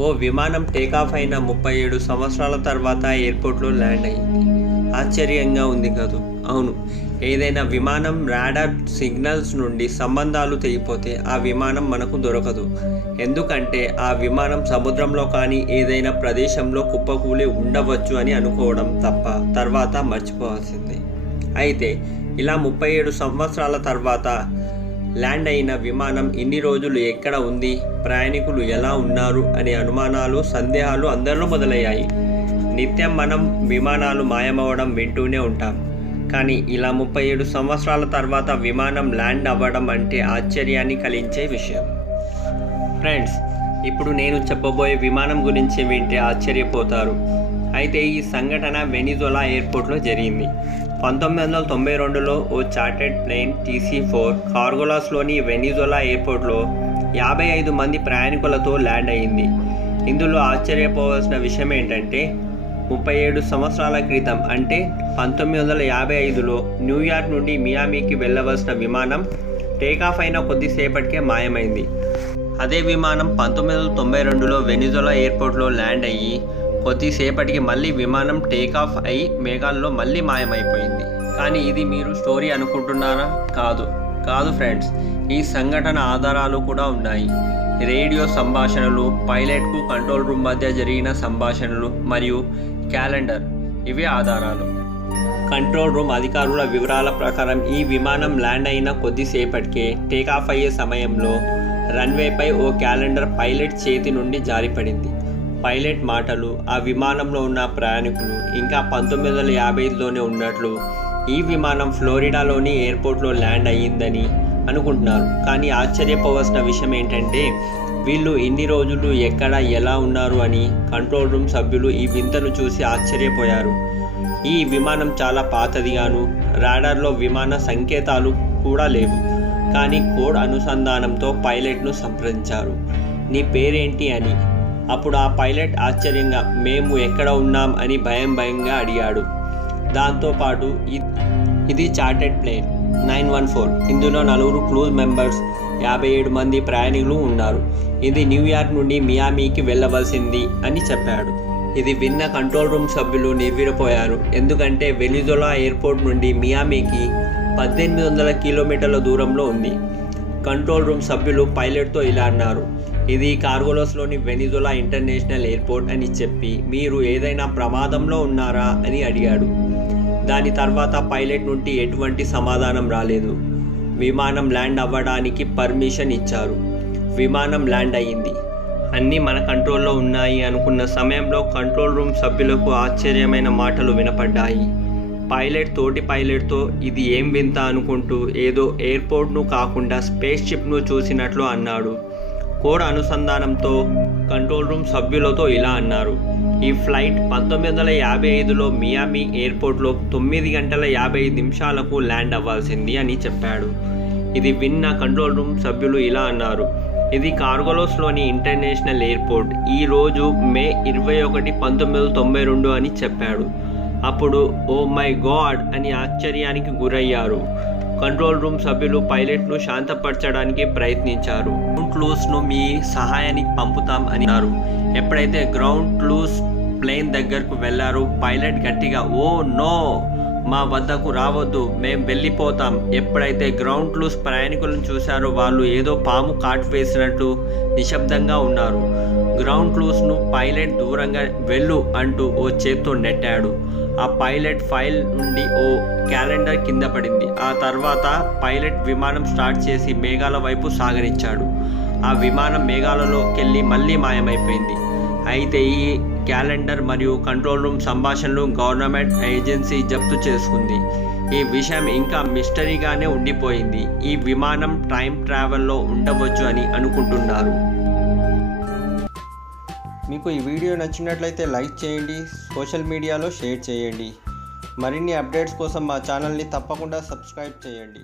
ఓ విమానం టేకాఫ్ అయిన 37 సంవత్సరాల తర్వాత ఎయిర్పోర్ట్లో ల్యాండ్ అయింది. ఆశ్చర్యంగా ఉంది కదూ? అవును, ఏదైనా విమానం రాడార్ సిగ్నల్స్ నుండి సంబంధాలు తెగిపోతే ఆ విమానం మనకు దొరకదు. ఎందుకంటే ఆ విమానం సముద్రంలో కానీ ఏదైనా ప్రదేశంలో కుప్పకూలి ఉండవచ్చు అని అనుకోవడం తప్ప తర్వాత మర్చిపోవాల్సిందే. అయితే ఇలా 37 సంవత్సరాల తర్వాత ల్యాండ్ అయిన విమానం ఇన్ని రోజులు ఎక్కడ ఉంది, ప్రయాణికులు ఎలా ఉన్నారు అనే అనుమానాలు, సందేహాలు అందరిలో మొదలయ్యాయి. నిత్యం మనం విమానాలు మాయమవ్వడం వింటూనే ఉంటాం. కానీ ఇలా 37 సంవత్సరాల తర్వాత విమానం ల్యాండ్ అవ్వడం అంటే ఆశ్చర్యాన్ని కలిగించే విషయం. ఫ్రెండ్స్, ఇప్పుడు నేను చెప్పబోయే విమానం గురించి వింటే ఆశ్చర్యపోతారు. అయితే ఈ సంఘటన వెనిజులా ఎయిర్పోర్ట్లో జరిగింది. 1992లో ఓ చార్టెడ్ ప్లేన్ TC-4 కార్గోలాస్లోని వెనిజులా ఎయిర్పోర్ట్లో 55 మంది ప్రయాణికులతో ల్యాండ్ అయింది. ఇందులో ఆశ్చర్యపోవాల్సిన విషయం ఏంటంటే 37 సంవత్సరాల క్రితం అంటే 1955లో న్యూయార్క్ నుండి మియామికి వెళ్ళవలసిన విమానం టేకాఫ్ అయిన కొద్దిసేపటికే మాయమైంది. అదే విమానం 1992లో వెనిజులా ఎయిర్పోర్ట్లో ల్యాండ్ అయ్యి కొద్దిసేపటికి మళ్ళీ విమానం టేకాఫ్ అయి మేఘాల్లో మళ్ళీ మాయమైపోయింది. కానీ ఇది మీరు స్టోరీ అనుకుంటున్నారా? కాదు ఫ్రెండ్స్, ఈ సంఘటన ఆధారాలు కూడా ఉన్నాయి. రేడియో సంభాషణలు, పైలట్కు కంట్రోల్ రూమ్ మధ్య జరిగిన సంభాషణలు మరియు క్యాలెండర్ ఇవే ఆధారాలు. కంట్రోల్ రూమ్ అధికారుల వివరాల ప్రకారం ఈ విమానం ల్యాండ్ అయిన కొద్దిసేపటికే టేకాఫ్ అయ్యే సమయంలో రన్వేపై ఓ క్యాలెండర్ పైలట్ చేతి నుండి జారిపడింది. పైలట్ మాటలు, ఆ విమానంలో ఉన్న ప్రయాణికులు ఇంకా 1955లోనే ఉన్నట్లు ఈ విమానం ఫ్లోరిడాలోని ఎయిర్పోర్ట్లో ల్యాండ్ అయ్యిందని అనుకుంటున్నారు. కానీ ఆశ్చర్యపోవాల్సిన విషయం ఏంటంటే వీళ్ళు ఇన్ని రోజులు ఎక్కడ ఎలా ఉన్నారు అని కంట్రోల్ రూమ్ సభ్యులు ఈ వింతను చూసి ఆశ్చర్యపోయారు. ఈ విమానం చాలా పాతదిగాను, రాడార్లో విమాన సంకేతాలు కూడా లేవు. కానీ కోడ్ అనుసంధానంతో పైలట్ను సంప్రదించారు. నీ పేరేంటి అని. అప్పుడు ఆ పైలట్ ఆశ్చర్యంగా మేము ఎక్కడ ఉన్నాం అని భయంగా అడిగాడు. దాంతోపాటు ఇది చార్టెడ్ ప్లేన్ 914, ఇందులో 4 క్రూ మెంబర్స్, 57 మంది ప్రయాణికులు ఉన్నారు. ఇది న్యూయార్క్ నుండి మియామికి వెళ్ళవలసింది అని చెప్పాడు. ఇది విన్న కంట్రోల్ రూమ్ సభ్యులు నిర్వీర్యపోయారు. ఎందుకంటే వెనిజులా ఎయిర్పోర్ట్ నుండి మియామికి 1800 కిలోమీటర్ల దూరంలో ఉంది. కంట్రోల్ రూమ్ సభ్యులు పైలట్తో ఇలా అన్నారు, ఇది కార్గోలాస్లోని వెనిజులా ఇంటర్నేషనల్ ఎయిర్పోర్ట్ అని చెప్పి మీరు ఏదైనా ప్రమాదంలో ఉన్నారా అని అడిగాడు. దాని తర్వాత పైలట్ నుండి ఎటువంటి సమాధానం రాలేదు. విమానం ల్యాండ్ అవ్వడానికి పర్మిషన్ ఇచ్చారు. విమానం ల్యాండ్ అయ్యింది. అన్నీ మన కంట్రోల్లో ఉన్నాయి అనుకున్న సమయంలో కంట్రోల్ రూమ్ సభ్యులకు ఆశ్చర్యమైన మాటలు వినపడ్డాయి. పైలట్ తోటి పైలట్తో ఇది ఏం వింత అనుకుంటూ ఏదో ఎయిర్పోర్ట్ను కాకుండా స్పేస్ షిప్ను చూసినట్లు అన్నాడు. కోడ్ అనుసంధానంతో కంట్రోల్ రూమ్ సభ్యులతో ఇలా అన్నారు, ఈ ఫ్లైట్ 1955లో మియామి ఎయిర్పోర్ట్లో 9 గంటల 55 నిమిషాలకు ల్యాండ్ అవ్వాల్సింది అని చెప్పాడు. ఇది విన్న కంట్రోల్ రూమ్ సభ్యులు ఇలా అన్నారు, ఇది కార్గోలాస్లోని ఇంటర్నేషనల్ ఎయిర్పోర్ట్, ఈరోజు మే 21, 1992 అని చెప్పాడు. అప్పుడు ఓ మై గాడ్ అని ఆశ్చర్యానికి గురయ్యారు. కంట్రోల్ రూమ్ సభ్యులు పైలట్ను శాంతపరచడానికి ప్రయత్నించారు. గ్రౌండ్ క్రూస్ను మీ సహాయానికి పంపుతాం అని అన్నారు. ఎప్పుడైతే గ్రౌండ్ క్రూస్ ప్లేన్ దగ్గరకు వెళ్లారో పైలట్ గట్టిగా ఓ నో, మా వద్దకు రావద్దు, మేం వెళ్ళిపోతాం. ఎప్పుడైతే గ్రౌండ్ క్రూస్ ప్రయాణికులను చూశారో వాళ్ళు ఏదో పాము కాటు వేసినట్టు నిశ్శబ్దంగా ఉన్నారు. గ్రౌండ్ క్రూస్ను పైలట్ దూరంగా వెళ్ళు అంటూ ఓ చేత్తో నెట్టాడు. ఆ పైలట్ ఫైల్ నుండి ఓ క్యాలెండర్ కింద పడింది. ఆ తర్వాత పైలట్ విమానం స్టార్ట్ చేసి మేఘాల వైపు సాగనిచ్చాడు. ఆ విమానం మేఘాలలోకెళ్ళి మళ్ళీ మాయమైపోయింది. అయితే ఈ క్యాలెండర్ మరియు కంట్రోల్ రూమ్ సంభాషణలు గవర్నమెంట్ ఏజెన్సీ జప్తు చేసుకుంది. ఈ విషయం ఇంకా మిస్టరీగానే ఉండిపోయింది. ఈ విమానం టైం ట్రావెల్లో ఉండవచ్చు అని అనుకుంటున్నారు. మీకు ఈ వీడియో నచ్చినట్లయితే లైక్ చేయండి, సోషల్ మీడియాలో షేర్ చేయండి. మరిన్ని అప్డేట్స్ కోసం మా ఛానల్ని తప్పకుండా సబ్స్క్రైబ్ చేయండి.